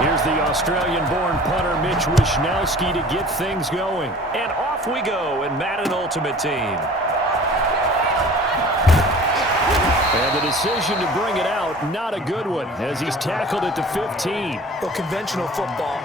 Here's the Australian-born punter Mitch Wishnowsky to get things going. And off we go in Madden Ultimate Team. And the decision to bring it out, not a good one, as he's tackled at the 15. Well, conventional football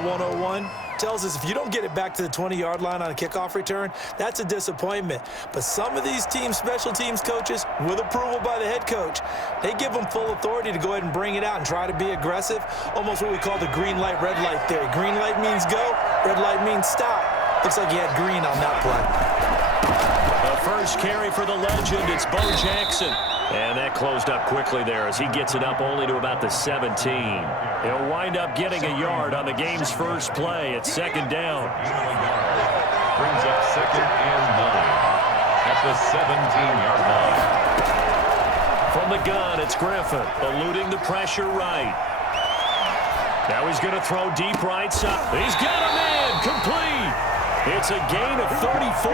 101, tells us if you don't get it back to the 20-yard line on a kickoff return, that's a disappointment. But some of these teams, special teams coaches, with approval by the head coach, they give them full authority to go ahead and bring it out and try to be aggressive, almost what we call the green light, red light theory. Green light means go, red light means stop. Looks like he had green on that play. The first carry for the legend, it's Bo Jackson. And that closed up quickly there as he gets it up only to about the 17. He'll wind up getting a yard on the game's first play. It's second down. Brings up 2nd and 9 at the 17-yard line. From the gun, it's Griffin, eluding the pressure right. Now he's going to throw deep right side. He's got a man, complete. It's a gain of 34.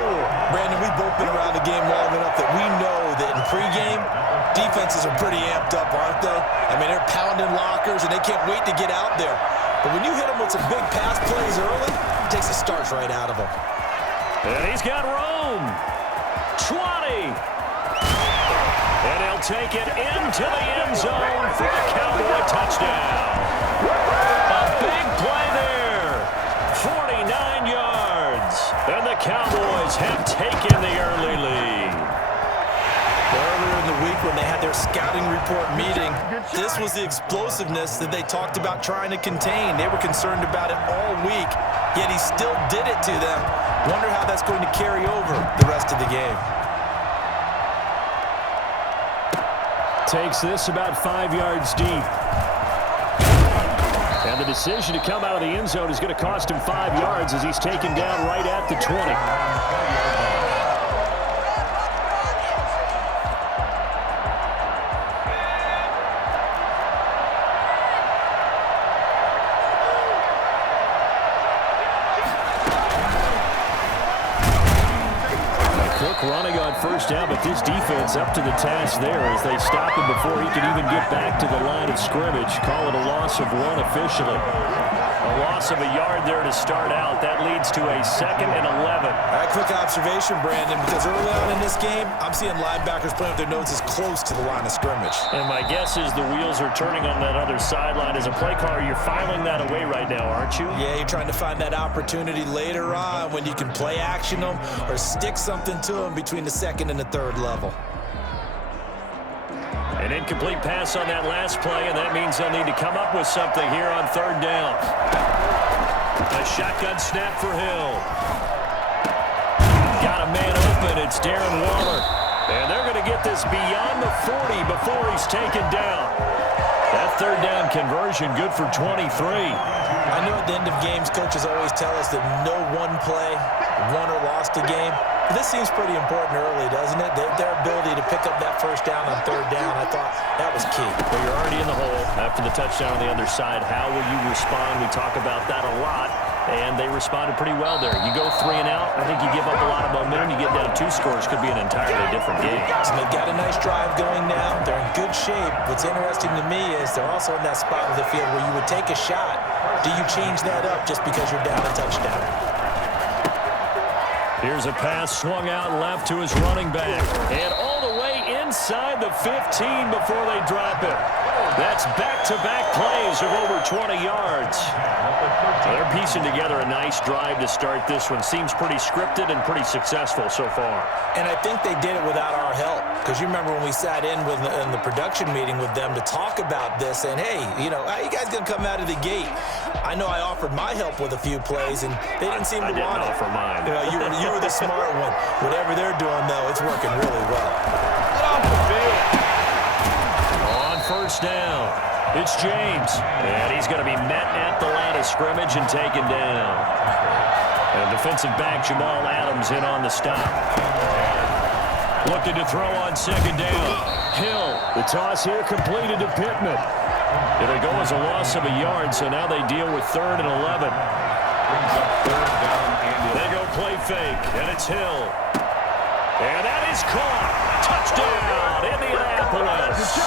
Brandon, we've both been around the game long enough that we know that in pregame, defenses are pretty amped up, aren't they? I mean, they're pounding lockers, and they can't wait to get out there. But when you hit them with some big pass plays early, it takes the starch right out of them. And he's got Rome. 20. And he'll take it into the end zone for a Cowboy touchdown. A big play there. 49 yards. And the Cowboys have taken the early lead. Earlier in the week when they had their scouting report meeting, this was the explosiveness that they talked about trying to contain. They were concerned about it all week, yet he still did it to them. Wonder how that's going to carry over the rest of the game. Takes this about 5 yards deep. And the decision to come out of the end zone is going to cost him 5 yards as he's taken down right at the 20. Running on first down, but this defense up to the task there as they stop him before he can even get back to the line of scrimmage. Call it a loss of 1 officially. A loss of a yard there to start out. That leads to a 2nd and 11. All right, quick observation, Brandon, because early on in this game, I'm seeing linebackers putting up their noses close to the line of scrimmage. And my guess is the wheels are turning on that other sideline. As a play caller, you're filing that away right now, aren't you? Yeah, you're trying to find that opportunity later on when you can play action them or stick something to them between the 2nd and the 3rd level. An incomplete pass on that last play, and that means they'll need to come up with something here on 3rd down. A shotgun snap for Hill. Got a man open. It's Darren Waller. And they're going to get this beyond the 40 before he's taken down. That 3rd down conversion good for 23. I know at the end of games, coaches always tell us that no one play won or lost a game. But this seems pretty important early, doesn't it? Their ability to pick up that first down on 3rd down, I thought that was key. Well, you're already in the hole after the touchdown on the other side. How will you respond? We talk about that a lot, and they responded pretty well there. You go 3 and out, I think you give up a lot of momentum. You get down 2 scores, could be an entirely different game. So they've got a nice drive going now. They're in good shape. What's interesting to me is they're also in that spot of the field where you would take a shot. Do you change that up just because you're down a touchdown? Here's a pass swung out left to his running back. And all the way inside the 15 before they drop it. That's back-to-back plays of over 20 yards. They're piecing together a nice drive to start this one. Seems pretty scripted and pretty successful so far. And I think they did it without our help. Because you remember when we sat in the production meeting with them to talk about this, and hey, you know, how you guys going to come out of the gate? I know I offered my help with a few plays, and they didn't seem to want it. I didn't offer mine. You know, you were the smart one. Whatever they're doing, though, it's working really well. On first down, it's James. And he's going to be met at the line of scrimmage and taken down. And defensive back Jamal Adams in on the stop. Looking to throw on 2nd down. Hill, the toss here completed to Pittman. It'll go as a loss of a yard, so now they deal with 3rd and 11. They go play fake, and it's Hill. And that is caught. Touchdown, Indianapolis.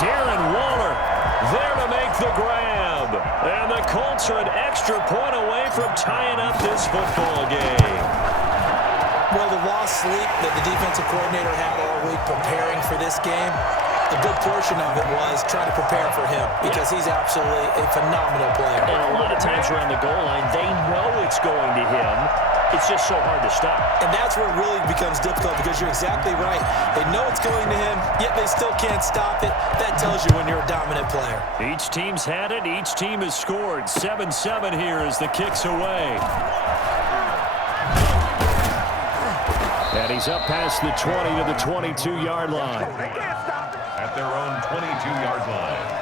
Darren Waller there to make the grab. And the Colts are an extra point away from tying up this football game. Well, the lost sleep that the defensive coordinator had all week preparing for this game, a good portion of it was trying to prepare for him because he's absolutely a phenomenal player. And a lot of times around the goal line, they know it's going to him. It's just so hard to stop. And that's where it really becomes difficult because you're exactly right. They know it's going to him, yet they still can't stop it. That tells you when you're a dominant player. Each team's had it. Each team has scored. 7-7 here as the kick's away. And he's up past the 20 to the 22-yard line. At their own 22-yard line.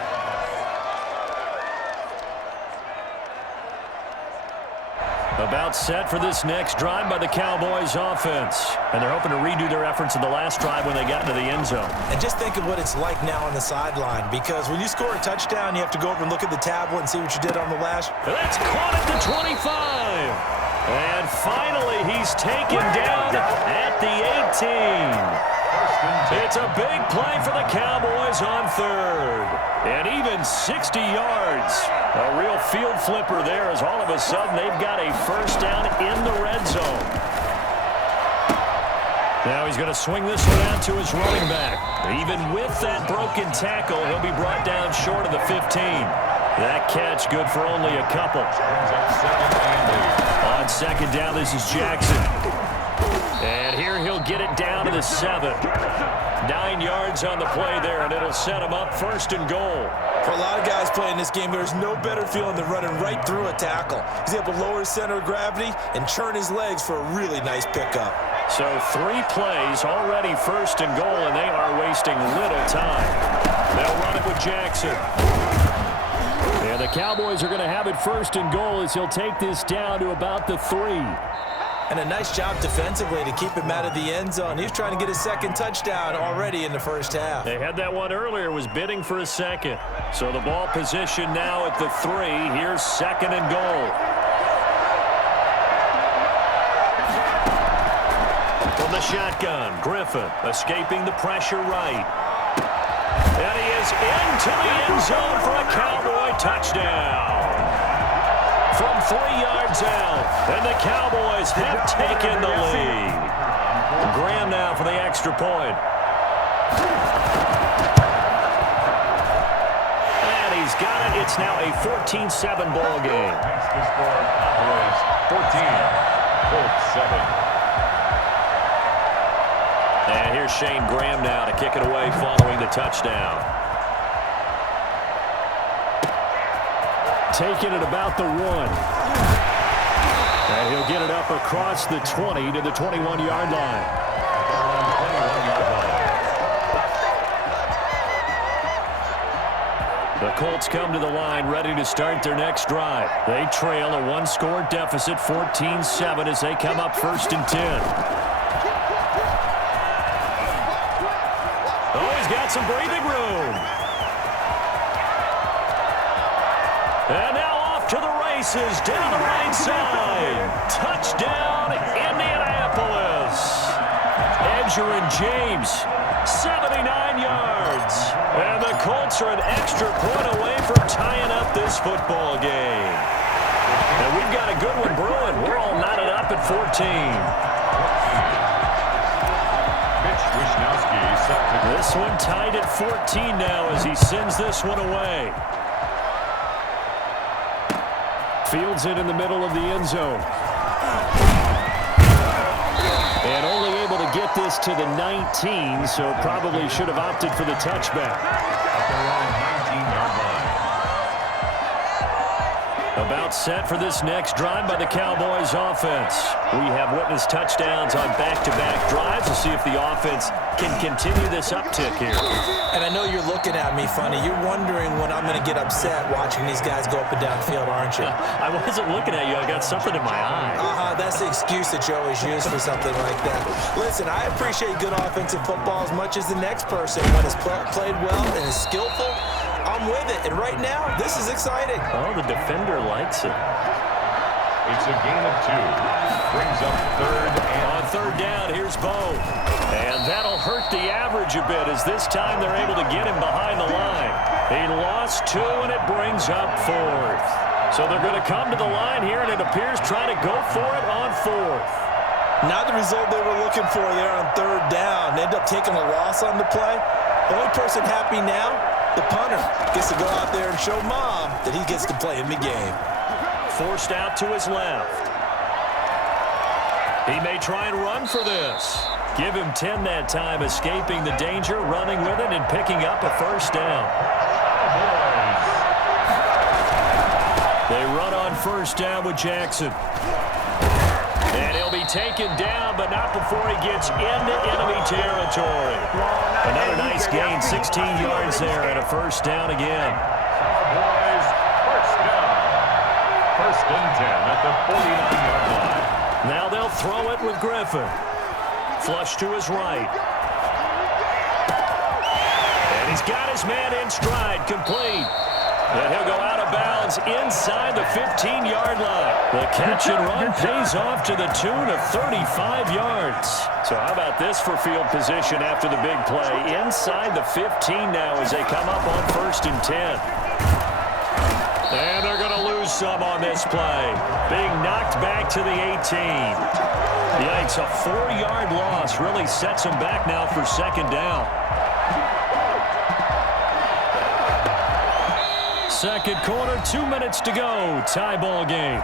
About set for this next drive by the Cowboys offense. And they're hoping to redo their efforts in the last drive when they got into the end zone. And just think of what it's like now on the sideline, because when you score a touchdown, you have to go over and look at the tablet and see what you did on the last. That's caught at the 25. And finally, he's taken down at the 18. It's a big play for the Cowboys on third. And even 60 yards. A real field flipper there as all of a sudden they've got a first down in the red zone. Now he's going to swing this one out to his running back. Even with that broken tackle, he'll be brought down short of the 15. That catch good for only a couple. On second down, this is Jackson. And here he'll get it down to the 7. 9 yards on the play there, and it'll set him up first and goal. For a lot of guys playing this game, there's no better feeling than running right through a tackle. He's able to lower his center of gravity and churn his legs for a really nice pickup. So 3 plays already first and goal, and they are wasting little time. They'll run it with Jackson. And the Cowboys are going to have it first and goal as he'll take this down to about the 3. And a nice job defensively to keep him out of the end zone. He was trying to get his second touchdown already in the first half. They had that one earlier, was bidding for a second. So the ball position now at the 3. Here's second and goal. From the shotgun, Griffin escaping the pressure right. And he is into the end zone for a Cowboy touchdown. From 3 yards out, and the Cowboys have taken the lead. Graham now for the extra point. And he's got it. It's now a 14-7 ball game. That's the score. Cowboys 14, Colts 7. And here's Shane Graham now to kick it away following the touchdown. Taking it about the 1. And he'll get it up across the 20 to the 21-yard line. The Colts come to the line ready to start their next drive. They trail a 1-score deficit, 14-7, as they come up first and 10. Oh, he's got some breathing room. And now off to the races down the right side. Touchdown, Indianapolis. Edgerrin James, 79 yards. And the Colts are an extra point away from tying up this football game. And we've got a good one brewing. We're all knotted up at 14. Mitch Wishnowsky set to go. This one tied at 14 now as he sends this one away. Fields it in the middle of the end zone. And only able to get this to the 19, so probably should have opted for the touchback. At their own 19-yard line. About set for this next drive by the Cowboys offense. We have witnessed touchdowns on back-to-back drives to see if the offense can continue this uptick here. And I know you're looking at me funny. You're wondering when I'm going to get upset watching these guys go up and down the field, aren't you? I wasn't looking at you. I got something in my eye. That's the excuse that you always use for something like that. Listen, I appreciate good offensive football as much as the next person. When it's played well and is skillful, I'm with it. And right now, this is exciting. Oh, the defender likes it. It's a gain of 2. Brings up third and On third down, here's Bo. And that'll hurt the average a bit as this time they're able to get him behind the line. He lost 2, and it brings up 4th. So they're going to come to the line here, and it appears trying to go for it on 4th. Not the result they were looking for there on 3rd down. They end up taking a loss on the play. Only person happy now, the punter, gets to go out there and show Mom that he gets to play in the game. Forced out to his left. He may try and run for this. Give him 10 that time, escaping the danger, running with it, and picking up a 1st down. They run on 1st down with Jackson. And he'll be taken down, but not before he gets into enemy territory. Another nice gain, 16 yards there, and a 1st down again. Cowboys, 1st down. 1st and 10 at the 49-yard line. Now they'll throw it with Griffin. Flush to his right. And he's got his man in stride, complete. And he'll go out of bounds inside the 15-yard line. The catch and run pays off to the tune of 35 yards. So how about this for field position after the big play? Inside the 15 now as they come up on 1st and 10. And they're going to lose some on this play. Being knocked back to the 18. Yikes, a 4-yard loss really sets them back now for 2nd down. 2nd quarter, 2 minutes to go. Tie ball game.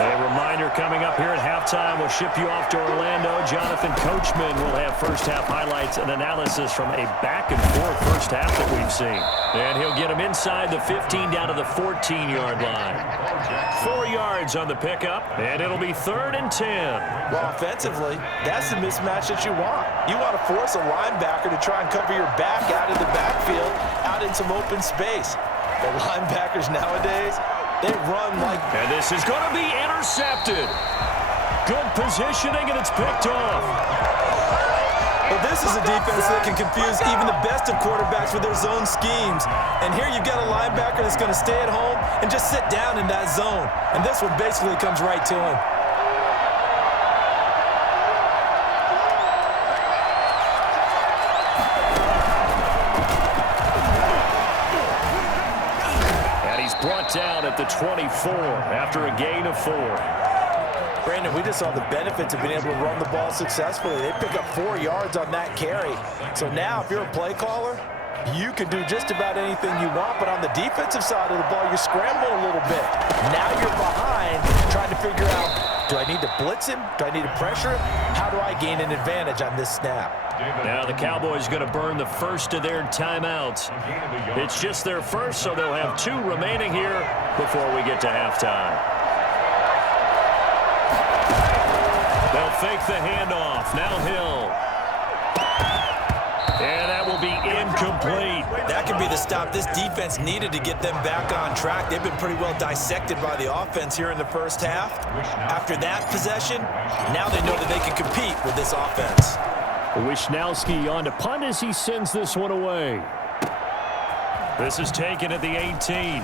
A reminder coming up here at halftime. We'll ship you off to Orlando. Jonathan Coachman will have first-half highlights and analysis from a back-and-forth first half that we've seen. And he'll get him inside the 15 down to the 14-yard line. 4 yards on the pickup, and it'll be 3rd and 10. Well, offensively, that's the mismatch that you want. You want to force a linebacker to try and cover your back out of the backfield, out in some open space. The linebackers nowadays, they run like... And this is going to be intercepted. Good positioning, and it's picked off. Well, this is a defense that can confuse even the best of quarterbacks with their zone schemes. And here you've got a linebacker that's going to stay at home and just sit down in that zone. And this one basically comes right to him. Brought down at the 24 after a gain of 4. Brandon, we just saw the benefits of being able to run the ball successfully. They pick up 4 yards on that carry. So now if you're a play caller, you can do just about anything you want. But on the defensive side of the ball, you scramble a little bit. Now you're behind trying to figure out, do I need to blitz him? Do I need to pressure him? How do I gain an advantage on this snap? Now the Cowboys going to burn the first of their timeouts. It's just their first, so they'll have 2 remaining here before we get to halftime. They'll fake the handoff. Now Hill. And that will be incomplete. That could be the stop this defense needed to get them back on track. They've been pretty well dissected by the offense here in the first half. After that possession, now they know that they can compete with this offense. Wishnowski on to punt as he sends this one away. This is taken at the 18.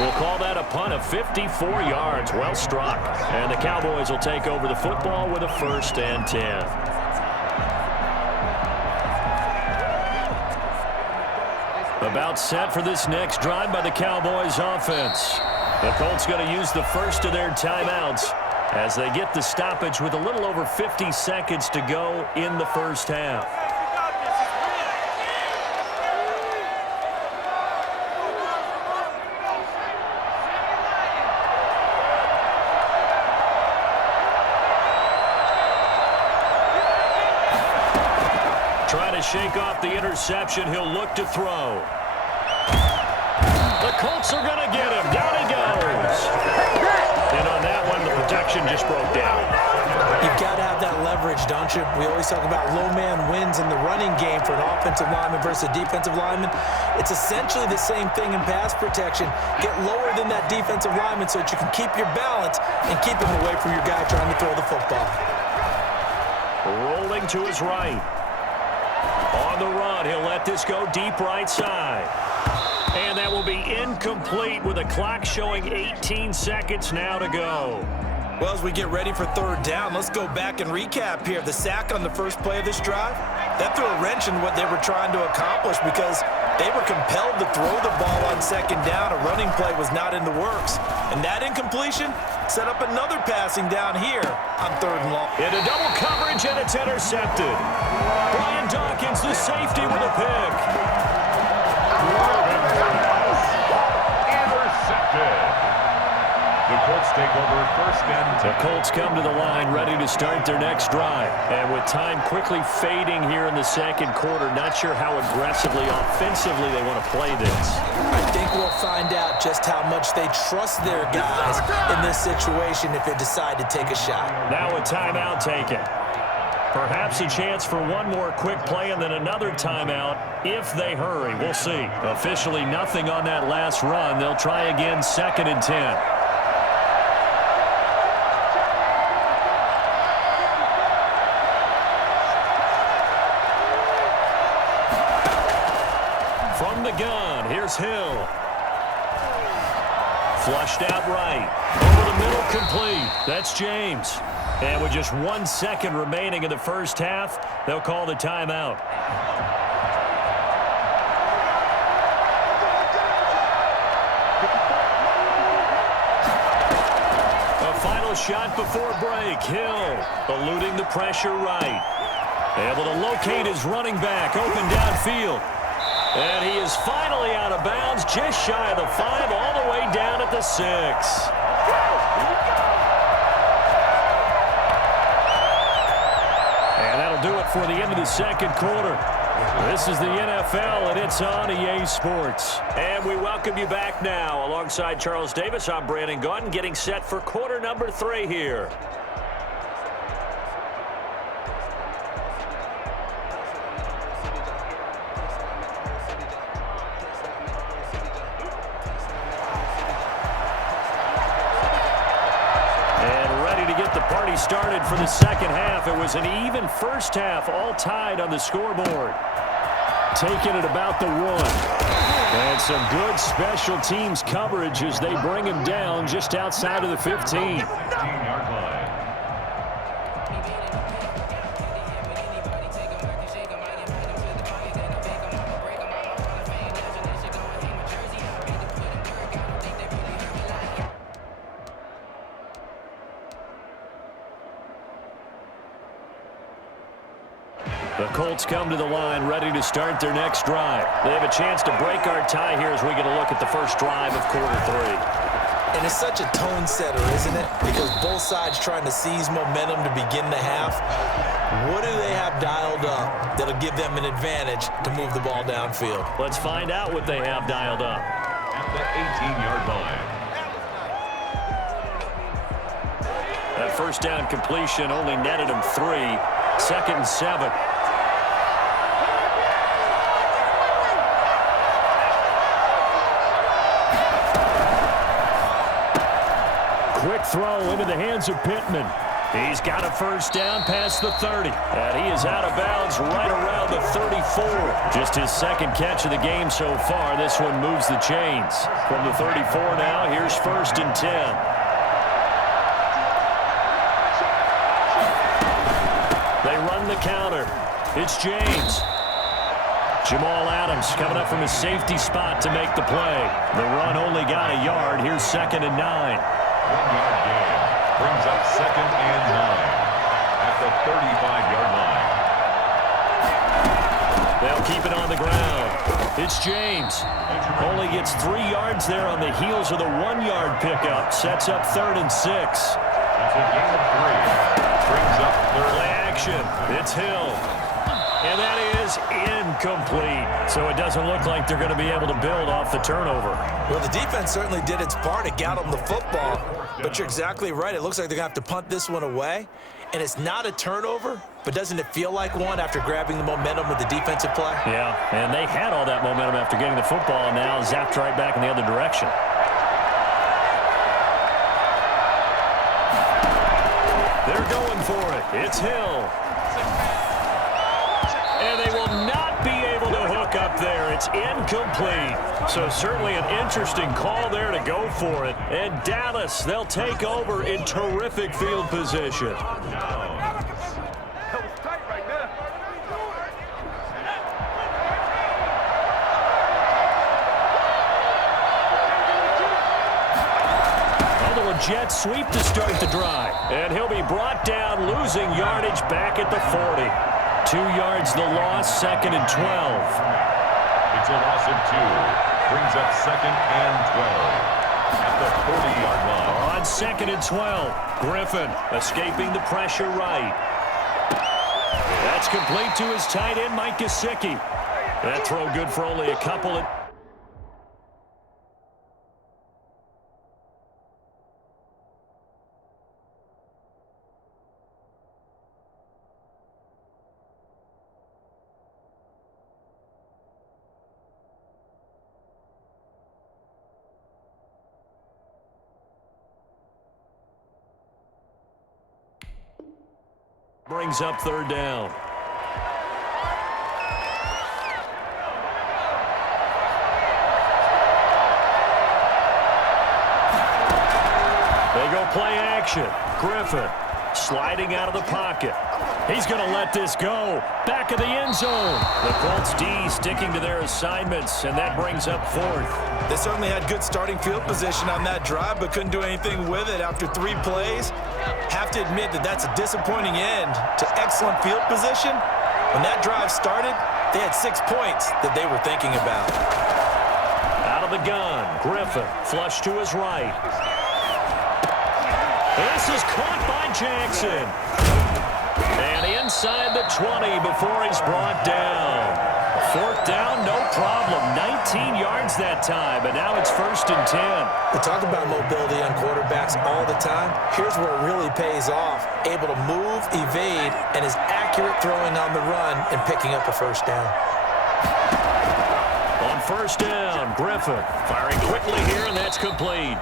We'll call that a punt of 54 yards. Well struck. And the Cowboys will take over the football with a 1st and 10. About set for this next drive by the Cowboys offense. The Colts going to use the first of their timeouts as they get the stoppage with a little over 50 seconds to go in the first half. Trying to shake off the interception. He'll look to throw. The Colts are going to get him. Down he goes. And on that one, the protection just broke down. You've got to have that leverage, don't you? We always talk about low man wins in the running game for an offensive lineman versus a defensive lineman. It's essentially the same thing in pass protection. Get lower than that defensive lineman so that you can keep your balance and keep him away from your guy trying to throw the football. Rolling to his right. On the run, he'll let this go deep right side. And that will be incomplete with the clock showing 18 seconds now to go. Well, as we get ready for third down, let's go back and recap here. The sack on the first play of this drive, that threw a wrench in what they were trying to accomplish because they were compelled to throw the ball on second down. A running play was not in the works. And that incompletion set up another passing down here on third and long. Into double coverage, and it's intercepted. Brian Dawkins, the safety, with a pick. Intercepted. The Colts take over first and 10. The Colts come to the line ready to start their next drive. And with time quickly fading here in the second quarter, not sure how aggressively, offensively they want to play this. I think we'll find out just how much they trust their guys in this situation if they decide to take a shot. Now a timeout taken. Perhaps a chance for one more quick play and then another timeout if they hurry. We'll see. Officially nothing on that last run. They'll try again, 2nd and 10. From the gun, here's Hill. Flushed out right. Over the middle, complete. That's James. And with just 1 second remaining in the first half, they'll call the timeout. A final shot before break. Hill eluding the pressure right. Able to locate his running back, open downfield. And he is finally out of bounds, just shy of the 5, all the way down at the 6. And that'll do it for the end of the second quarter. This is the NFL, and it's on EA Sports. And we welcome you back now. Alongside Charles Davis, I'm Brandon Gaudin, getting set for quarter number 3 here. Started for the second half. It was an even first half, all tied on the scoreboard. Taking it about the 1. And some good special teams coverage as they bring him down just outside of the 15. 15-yard line. The Colts come to the line ready to start their next drive. They have a chance to break our tie here as we get a look at the first drive of quarter 3. And it's such a tone setter, isn't it? Because both sides trying to seize momentum to begin the half. What do they have dialed up that'll give them an advantage to move the ball downfield? Let's find out what they have dialed up. At the 18-yard line. That first down completion only netted him 3. 2nd and 7. Quick throw into the hands of Pittman. He's got a first down past the 30. And he is out of bounds right around the 34. Just his second catch of the game so far. This one moves the chains. From the 34 now, here's 1st and 10. They run the counter. It's James. Jamal Adams coming up from his safety spot to make the play. The run only got a yard. Here's 2nd and 9. 1-yard gain. Brings up 2nd and 9 at the 35-yard line. They'll keep it on the ground. It's James. Only gets 3 yards there on the heels of the 1-yard pickup. Sets up 3rd and 6. It's a gain of 3. Brings up 3rd. Play action. It's Hill. And that is incomplete. So it doesn't look like they're going to be able to build off the turnover. Well, the defense certainly did its part. It got them the football. But you're exactly right. It looks like they're going to have to punt this one away. And it's not a turnover, but doesn't it feel like one after grabbing the momentum with the defensive play? Yeah, and they had all that momentum after getting the football, and now zapped right back in the other direction. They're going for it. It's Hill. And they will not be able to hook up up there. It's incomplete. So certainly an interesting call there to go for it. And Dallas, they'll take over in terrific field position. Jet sweep to start the drive. And he'll be brought down, losing yardage back at the 40. 2 yards the loss, 2nd and 12. It's a loss of 2. Brings up 2nd and 12. At the 40-yard line. On 2nd and 12. Griffin escaping the pressure right. That's complete to his tight end, Mike Gesicki. That throw good for only a couple of... Brings up 3rd down. They go play action. Griffin sliding out of the pocket. He's going to let this go. Back of the end zone. The Colts D sticking to their assignments, and that brings up 4th. They certainly had good starting field position on that drive, but couldn't do anything with it after 3 plays. Have to admit that that's a disappointing end to excellent field position. When that drive started, they had 6 points that they were thinking about. Out of the gun, Griffin flush to his right. This is caught by Jackson. And inside the 20 before he's brought down. 4th down, no problem. 19 yards that time, and now it's 1st and 10. We talk about mobility on quarterbacks all the time. Here's where it really pays off. Able to move, evade, and is accurate throwing on the run and picking up a 1st down. On 1st down, Griffin firing quickly here, and that's complete.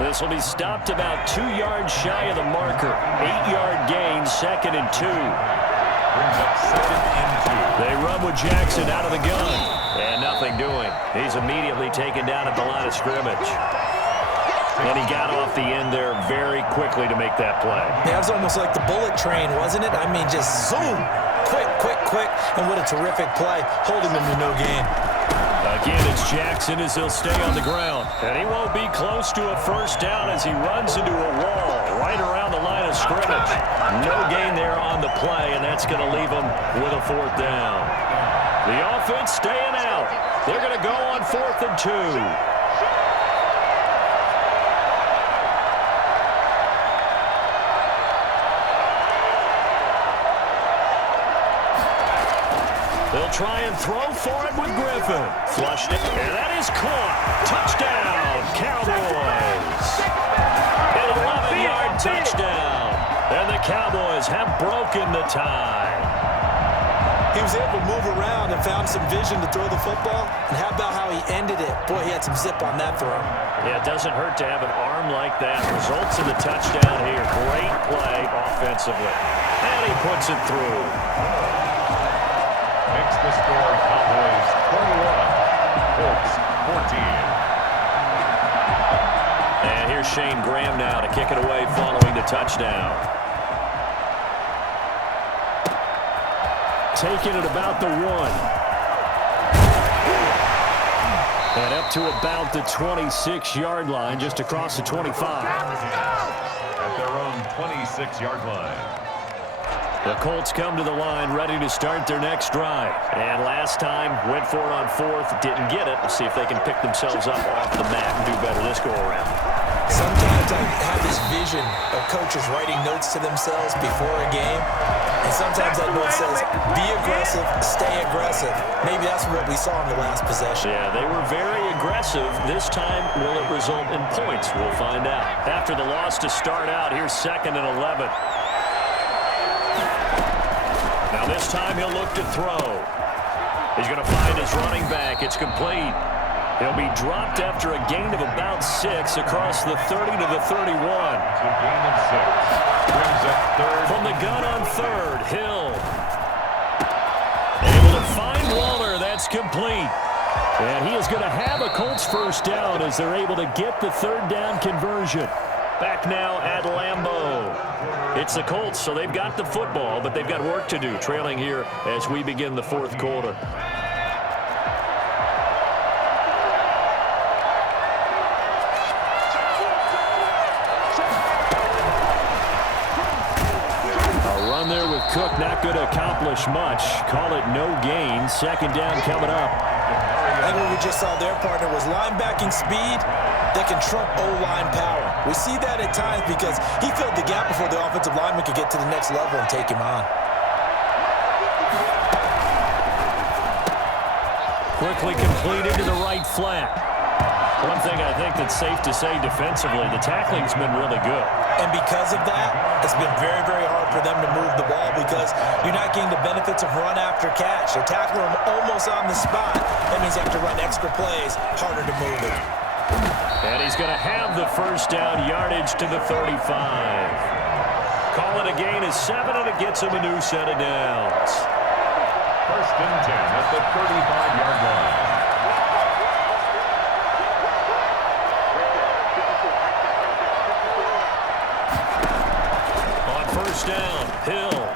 This will be stopped about 2 yards shy of the marker. 8-yard gain, 2nd and 2. Brings up 2nd and 2. They run with Jackson out of the gun. And nothing doing. He's immediately taken down at the line of scrimmage. And he got off the end there very quickly to make that play. Yeah, it was almost like the bullet train, wasn't it? I mean, just zoom. Quick, quick, quick. And what a terrific play, holding them to no gain. Again, it's Jackson as he'll stay on the ground. And he won't be close to a 1st down as he runs into a wall right around the line of scrimmage. No gain there on the play, and that's going to leave him with a 4th down. The offense staying out. They're going to go on 4th and 2. They'll try and throw for it with Griffin. Flushed it, and that is caught. Touchdown, Cowboys. An 11-yard touchdown. And the Cowboys have broken the tie. He was able to move around and found some vision to throw the football. And how about how he ended it? Boy, he had some zip on that throw. Yeah, it doesn't hurt to have an arm like that. Results in the touchdown here. Great play offensively. And he puts it through. Makes the score Cowboys 21, Colts 14. And here's Shane Graham now to kick it away following the touchdown. Taking it about the 1. And up to about the 26-yard line, just across the 25. At their own 26-yard line. The Colts come to the line ready to start their next drive. And last time, went for it on 4th, didn't get it. We'll see if they can pick themselves up off the mat and do better this go-around. Sometimes I have this vision of coaches writing notes to themselves before a game. And sometimes that note says, be aggressive, stay aggressive. Maybe that's what we saw in the last possession. Yeah, they were very aggressive. This time, will it result in points? We'll find out. After the loss to start out, here's 2nd and 11. Now this time he'll look to throw. He's going to find his running back. It's complete. He'll be dropped after a gain of about 6 across the 30 to the 31. To a gain of 6. Brings up 3rd. From the gun on 3rd, Hill. Able to find Waller. That's It's complete. And he is going to have a Colts first down as they're able to get the third down conversion. Back now at Lambeau. It's the Colts, so they've got the football, but they've got work to do, trailing here as we begin the fourth quarter. There with Cook, not going to accomplish much. Call it no gain. Second down coming up. I think what we just saw their partner was linebacking speed that can trump O-line power. We see that at times because he filled the gap before the offensive lineman could get to the next level and take him on. Quickly completed to the right flat. One thing I think that's safe to say defensively, the tackling's been really good. And because of that, it's been very, very hard for them to move the ball because you're not getting the benefits of run after catch. They're tackling them almost on the spot. That means you have to run extra plays, harder to move it. And he's going to have the first down, yardage to the 35. Call it a gain of 7, and it gets him a new set of downs. First and 10 at the 35-yard line. First down, Hill.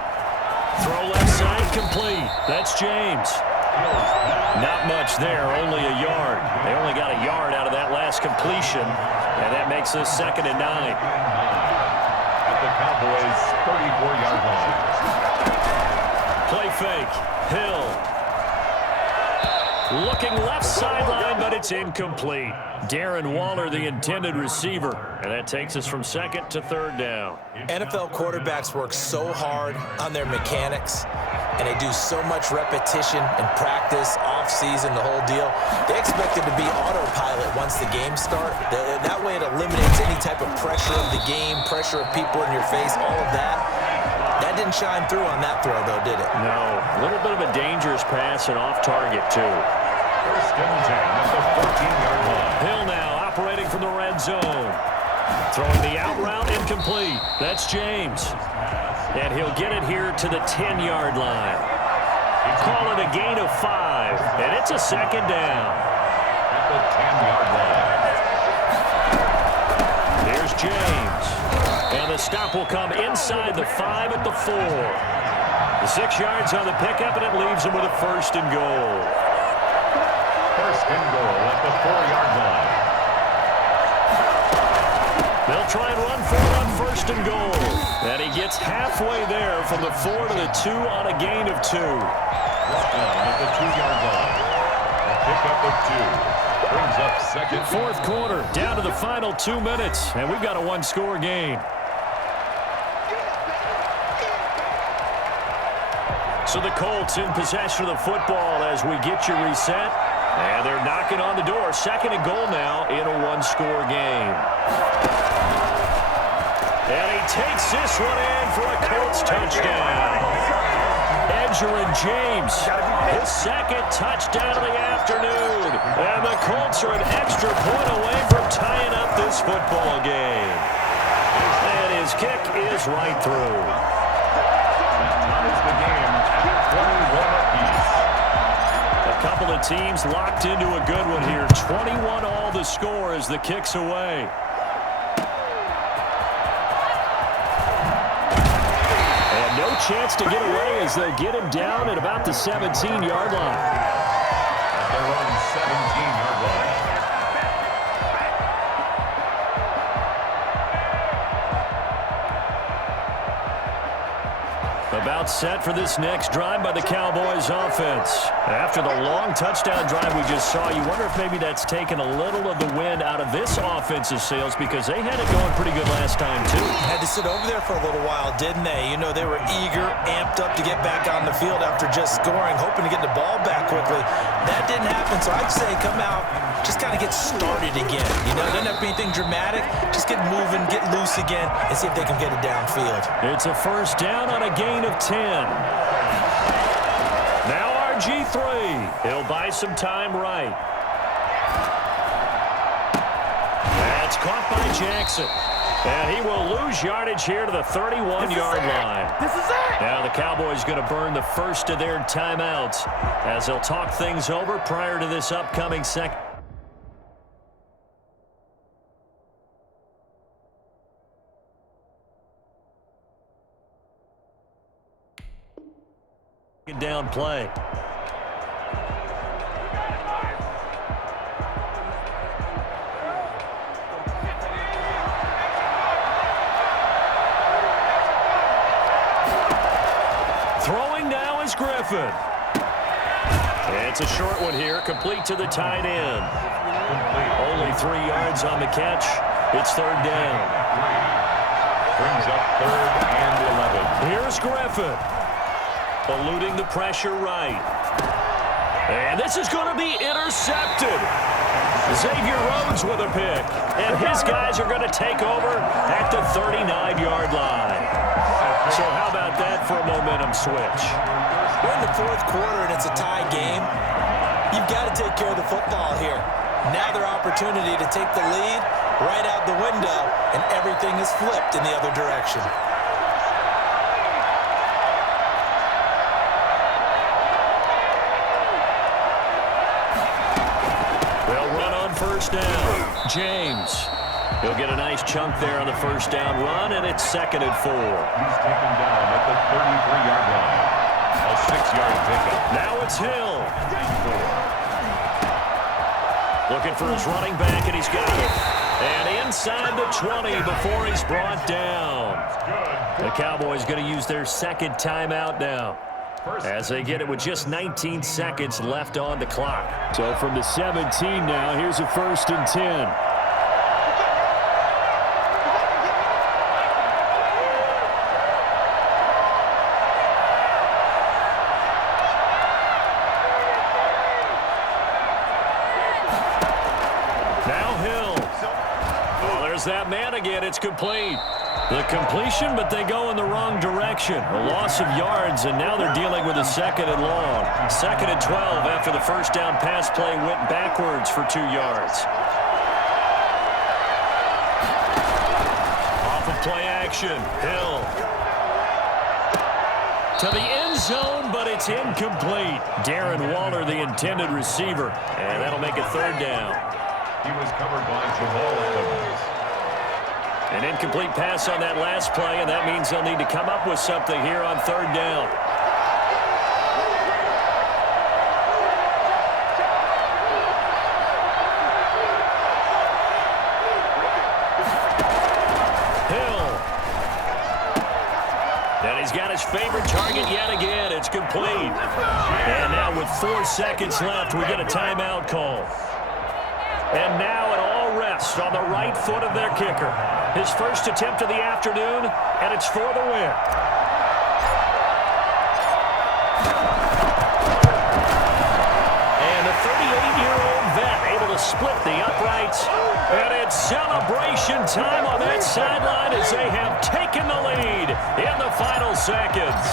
Throw left side, complete. That's James. Not much there, only a yard. They only got a yard out of that last completion, and that makes this 2nd and 9. At the Cowboys' 34-yard line. Play fake, Hill. Looking left sideline, but it's incomplete. Darren Waller, the intended receiver. And that takes us from 2nd to 3rd down. NFL quarterbacks work so hard on their mechanics, and they do so much repetition and practice, off-season, the whole deal. They expect it to be autopilot once the games start. That way it eliminates any type of pressure of the game, pressure of people in your face, all of that. That didn't shine through on that throw, though, did it? No. A little bit of a dangerous pass and off target, too. First and 10 at the 14-yard line. Hill now operating from the red zone. Throwing the out route, incomplete. That's James. And he'll get it here to the 10-yard line. Call it a gain of 5, and it's a 2nd down. At the 10-yard line. Here's James. And the stop will come inside the 5 at the 4. The 6 yards on the pickup, and it leaves him with a 1st and goal. First and goal at the 4-yard line. They'll try and run for it on 1st and goal. And he gets halfway there from the 4 to the 2 on a gain of 2. Brought down at the 2-yard line. A pickup of 2. Brings up 2nd. Fourth quarter, down to the final 2 minutes, and we've got a 1-score game. So the Colts in possession of the football as we get you reset. And they're knocking on the door. 2nd and goal now in a 1-score game. And he takes this one in for a Colts touchdown. Edgerrin James, his 2nd touchdown of the afternoon. And the Colts are an extra point away from tying up this football game. And his kick is right through. Ties the game at 21 apiece. A couple of teams locked into a good one here. 21 all the score as the kick's away. And no chance to get away as they'll get him down at about the 17-yard line. At their own 17-yard line. About set for this next drive by the Cowboys offense. After the long touchdown drive we just saw, you wonder if maybe that's taken a little of the wind out of this offensive sails because they had it going pretty good last time too. Had to sit over there for a little while, didn't they? You know, they were eager, amped up to get back on the field after just scoring, hoping to get the ball back quickly. That didn't happen, so I'd say come out, just kind of get started again. You know, it doesn't have to be anything dramatic. Just get moving, get loose again, and see if they can get it downfield. It's a first down on a gain of 10. Now RG3. He'll buy some time right. That's caught by Jackson. And he will lose yardage here to the 31-yard line. This is it. Now the Cowboys going to burn the first of their timeouts as they'll talk things over prior to this upcoming second. Down play. Throwing now is Griffin. It's a short one here, complete to the tight end. Only 3 yards on the catch. It's third down. Brings up 3rd and 11. Here's Griffin. Eluding the pressure right. And this is going to be intercepted. Xavier Rhodes with a pick. And his guys are going to take over at the 39-yard line. So how about that for a momentum switch? We're in the 4th quarter and it's a tie game. You've got to take care of the football here. Now their opportunity to take the lead right out the window, and everything is flipped in the other direction. First down, James. He'll get a nice chunk there on the first down run, and it's 2nd and 4. He's taken down at the 33-yard line. A 6-yard pickup. Now it's Hill. Looking for his running back, and he's got it. And inside the 20 before he's brought down. The Cowboys going to use their 2nd timeout now, as they get it with just 19 seconds left on the clock. So from the 17 now, here's a 1st and 10. Now Hill. Oh, there's that man again. It's complete. The completion, but they go in the wrong direction. A loss of yards, and now they're dealing with a 2nd and long. 2nd and 12 after the first down pass play went backwards for 2 yards. Off of play action, Hill. To the end zone, but it's incomplete. Darren Waller, the intended receiver, and that'll make it 3rd down. He was covered by Jamal Adams. An incomplete pass on that last play, and that means they'll need to come up with something here on 3rd down. Hill. And he's got his favorite target yet again. It's complete. And now with 4 seconds left, we get a timeout call. And now it all rests on the right foot of their kicker. His first attempt of the afternoon, and it's for the win. And the 38-year-old vet able to split the uprights. And it's celebration time on that sideline as they have taken the lead in the final seconds.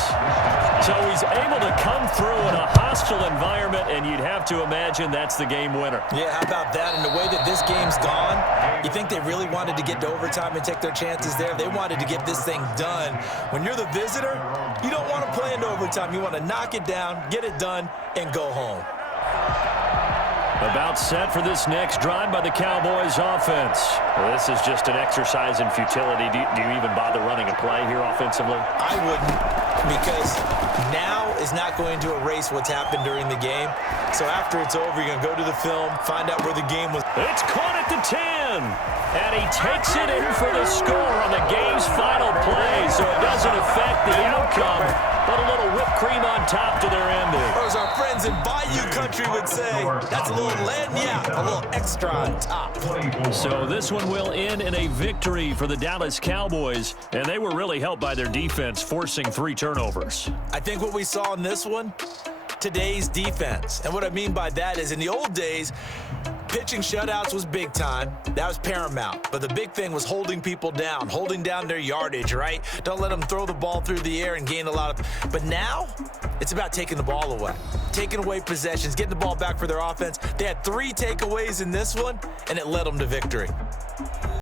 So he's able to come through in a hostile environment, and you'd have to imagine that's the game winner. Yeah, how about that? And the way that this game's gone, you think they really wanted to get to overtime and take their chances there? They wanted to get this thing done. When you're the visitor, you don't want to play into overtime. You want to knock it down, get it done, and go home. About set for this next drive by the Cowboys offense. Well, this is just an exercise in futility. Do you even bother running a play here offensively? I wouldn't, because now is not going to erase what's happened during the game. So after it's over, you're going to go to the film, find out where the game was. It's caught at the 10. And he takes it in for the score on the game's final play. So it doesn't affect the outcome, but a little whipped cream on top to their ending. Or as our friends in Bayou Country would say, that's a little lagniappe, a little extra on top. So this one will end in a victory for the Dallas Cowboys, and they were really helped by their defense, forcing 3 turnovers. I think what we saw in this one, today's defense. And what I mean by that is in the old days, pitching shutouts was big time. That was paramount. But the big thing was holding people down, holding down their yardage, right? Don't let them throw the ball through the air and gain a lot of... But now, it's about taking the ball away. Taking away possessions, getting the ball back for their offense. They had 3 takeaways in this one, and it led them to victory.